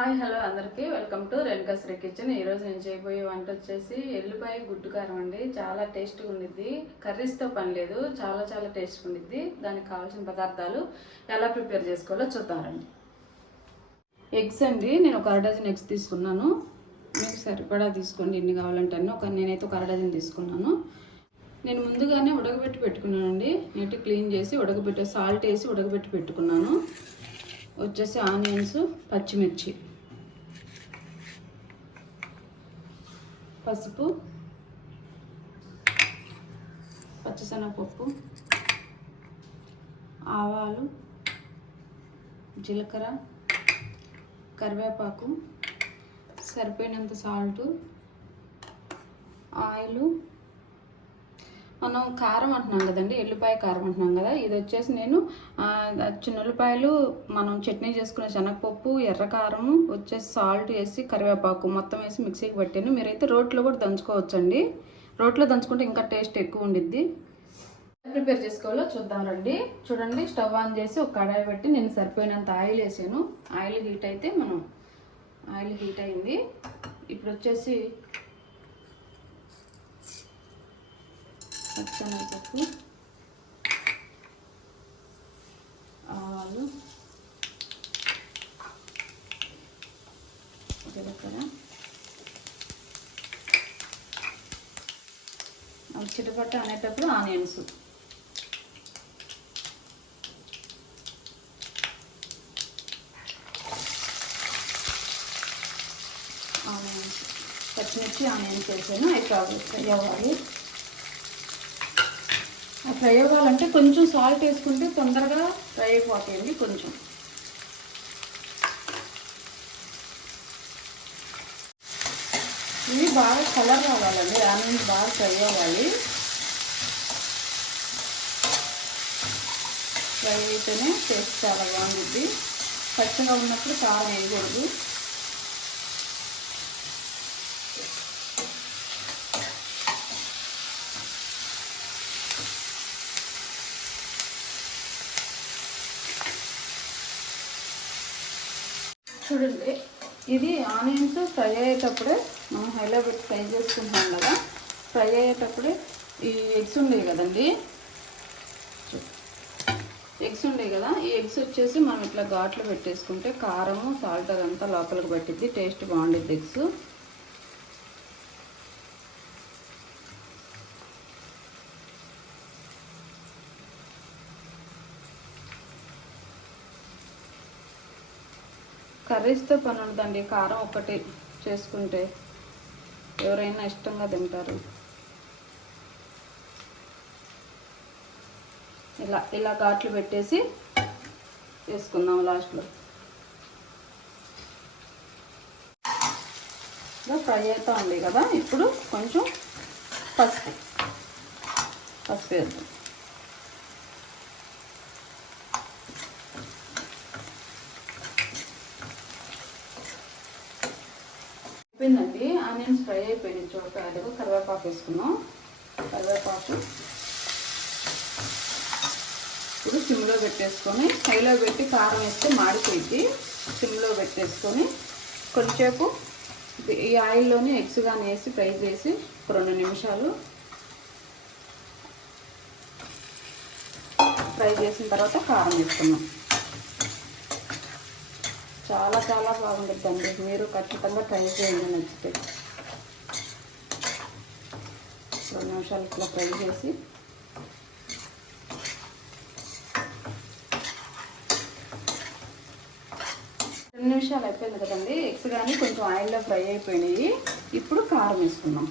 Hi hello అందరికీ. Welcome to Renuka Sri kitchen ఈరోజు నేను చేయబోయే వంట వచ్చేసి ఎల్లుపాయ గుడ్డు కారం అండి. చాలా టేస్ట్గా ఉండిద్ది. కర్రీస్తో పని లేదు. చాలా చాలా టేస్ట్గా ఉండిద్ది. దానికి కావాల్సిన పదార్థాలు ఎలా ప్రిపేర్ చేసుకోవాలో చూద్దామండి ఎగ్స్ అండి. నేను ఒక అర డజన్ ఎగ్స్ తీసుకున్నాను. మీకు సరిపడా తీసుకోండి. ఎన్ని కావాలంటే అన్నీ. ఒక నేనైతే ఒక అర డజన్ తీసుకున్నాను. నేను ముందుగానే ఉడకబెట్టి పెట్టుకున్నానండి. నీట్ క్లీన్ చేసి ఉడకబెట్టి సాల్ట్ వేసి ఉడకబెట్టి పెట్టుకున్నాను. వచ్చేసి ఆనియన్స్ పచ్చిమిర్చి. పసుపు పచ్చిశనగపప్పు ఆవాలు జీలకర్ర కరివేపాకు సరిపోయినంత సాల్టు ఆయిలు మనం కారం అంటున్నాం కదండి ఎల్లిపాయ కారం అంటున్నాం కదా ఇది వచ్చేసి నేను చిన్న ఉల్లిపాయలు మనం చట్నీ చేసుకునే శనగపప్పు ఎర్ర కారం వచ్చేసి సాల్ట్ వేసి కరివేపాకు మొత్తం వేసి మిక్సీకి పెట్టాను. మీరైతే రోట్లో కూడా దంచుకోవచ్చండి. రోట్లో దంచుకుంటే ఇంకా టేస్ట్ ఎక్కువ ఉండిద్ది. ప్రిపేర్ చేసుకోవాలో చూద్దాం రండి. చూడండి స్టవ్ ఆన్ చేసి ఒక కడాయి పెట్టి నేను సరిపోయినంత ఆయిల్ వేసాను. ఆయిల్ హీట్ అయితే మనం ఆయిల్ హీట్ అయింది. ఇప్పుడు వచ్చేసి పచ్చనపప్పు ఆవాలు జీలకర్ర అవి చిటపట్ట అనేటప్పుడు ఆనియన్స్. ఆనియన్స్. పచ్చిమిర్చి ఆనియన్స్ వేసాను. అవి ఫ్రై ఫ్రై అంటే అవ్వాలంటే కొంచెం సాల్ట్ వేసుకుంటే తొందరగా ఫ్రై అయిపోతాయండి కొంచెం. ఇవి బాగా కలర్ రావాలండి ఆనియన్స్ బాగా ఫ్రై అవ్వాలి. ఫ్రై అయితేనే టేస్ట్ చాలా బాగుంటుంది. పచ్చగా ఉన్నప్పుడు కారం వేయకూడదు. చూడండి. ఇది ఆనియన్స్ ఫ్రై అయ్యేటప్పుడే మనం హైలో పెట్టి ఫ్రై చేసుకుంటాం కదా. ఫ్రై అయ్యేటప్పుడే ఈ ఎగ్స్ ఉండేవి కదండి. ఎగ్స్ ఉండేవి కదా. ఈ ఎగ్స్ వచ్చేసి మనం ఇట్లా ఘాట్లు పెట్టేసుకుంటే కారము సాల్ట్ అదంతా లోపలికి పట్టిద్ది. టేస్ట్ బాగుండిద్ది ఎగ్స్. కర్రీస్తో పని ఉండదండి కారం ఒక్కటి చేసుకుంటే ఎవరైనా ఇష్టంగా తింటారు. ఇలా ఇలా ఘాట్లు పెట్టేసి వేసుకుందాం లాస్ట్లో. ఇలా ఫ్రై అవుతా ఉంది కదా ఇప్పుడు కొంచెం పసుపు. పసుపు వేద్దాం అయిపోయిందండి ఆనియన్స్ ఫ్రై అయిపోయింది. చోట అదిగో కరివేపాకు వేసుకున్నాం కరివేపాకు ఇప్పుడు సిమ్లో పెట్టేసుకొని హైలో పెట్టి కారం వేస్తే మాడిపోయింది. సిమ్లో పెట్టేసుకొని కొంచెంసేపు ఈ ఆయిల్లోనే ఎగ్స్ కానీ వేసి ఫ్రై చేసి రెండు నిమిషాలు ఫ్రై చేసిన తర్వాత కారం వేసుకున్నాం చాలా చాలా బాగుంటుందండి మీరు ఖచ్చితంగా ట్రై చేయండి నచ్చితే. రెండు నిమిషాలు ఇట్లా ఫ్రై చేసి రెండు నిమిషాలు అయిపోయింది కదండి. ఎగ్స్ కానీ కొంచెం ఆయిల్లో ఫ్రై అయిపోయినాయి ఇప్పుడు కారం వేసుకున్నాం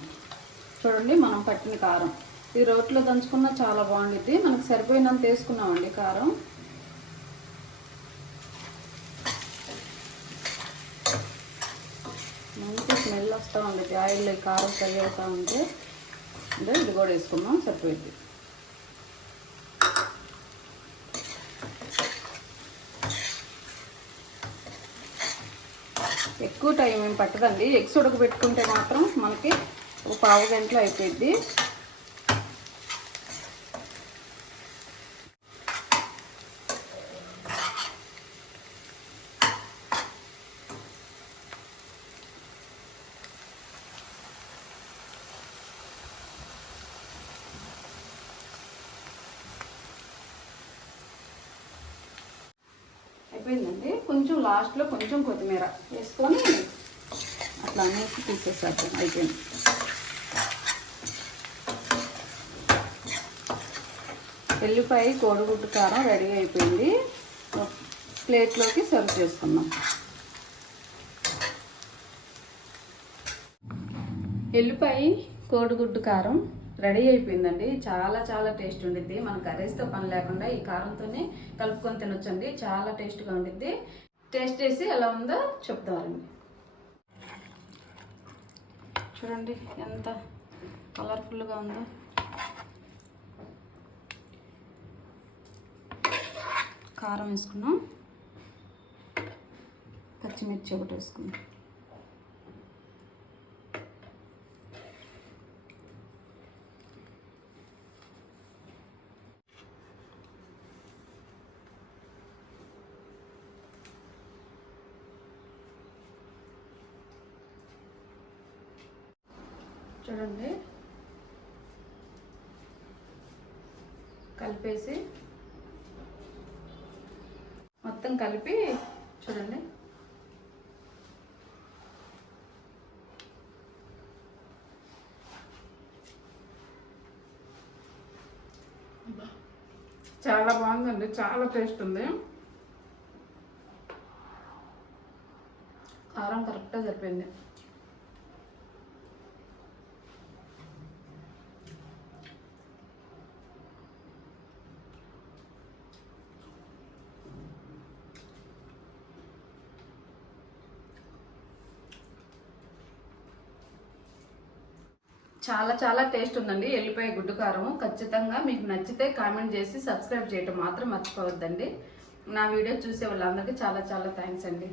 చూడండి మనం పట్టిన కారం. ఈ రోట్లో దంచుకున్నా చాలా బాగుండిద్ది. మనకు సరిపోయినంత వేసుకున్నామండి కారం. మంచి స్మెల్ వస్తూ ఉండేది ఆయిల్ కారం ఫ్రై అవుతూ ఉంటే. అంటే ఇది కూడా వేసుకున్నాం సరిపోయింది. ఎక్కువ టైం ఏం పట్టదండి. ఎగ్స్ ఉడకబెట్టుకుంటే మాత్రం మనకి ఒక పావు గంటలో అయిపోయింది అయిపోయిందండి. కొంచెం లాస్ట్లో కొంచెం కొత్తిమీర వేసుకొని అట్లా అనేసి తీసేసేద్దాం అయిపోయింది. ఎల్లిపాయ కోడిగుడ్డు కారం రెడీ అయిపోయింది. ప్లేట్లోకి సర్వ్ చేసుకుందాం. ఎల్లిపాయ కోడిగుడ్డు కారం రెడీ అయిపోయిందండి. చాలా చాలా టేస్ట్ ఉండిద్ది. మన కర్రీస్తో పని లేకుండా ఈ కారంతోనే కలుపుకొని తినొచ్చండి. చాలా టేస్ట్గా ఉండిద్ది. టేస్ట్ చేసి ఎలా ఉందో చెప్తారండి. చూడండి ఎంత కలర్ఫుల్గా ఉందో. కారం వేసుకున్నాం. పచ్చిమిర్చి ఒకటి వేసుకున్నాం. చూడండి. కలిపేసి మొత్తం కలిపి చూడండి. చాలా బాగుందండి చాలా టేస్ట్ ఉంది. కారం కరెక్ట్గా సరిపోయింది. చాలా చాలా టేస్ట్ ఉందండి. ఎల్లిపాయ గుడ్డు కారం. ఖచ్చితంగా మీకు నచ్చితే కామెంట్ చేసి సబ్స్క్రైబ్ చేయటం మాత్రం మర్చిపోవద్దండి. నా వీడియో చూసే వాళ్ళందరికీ చాలా చాలా థ్యాంక్స్ అండి.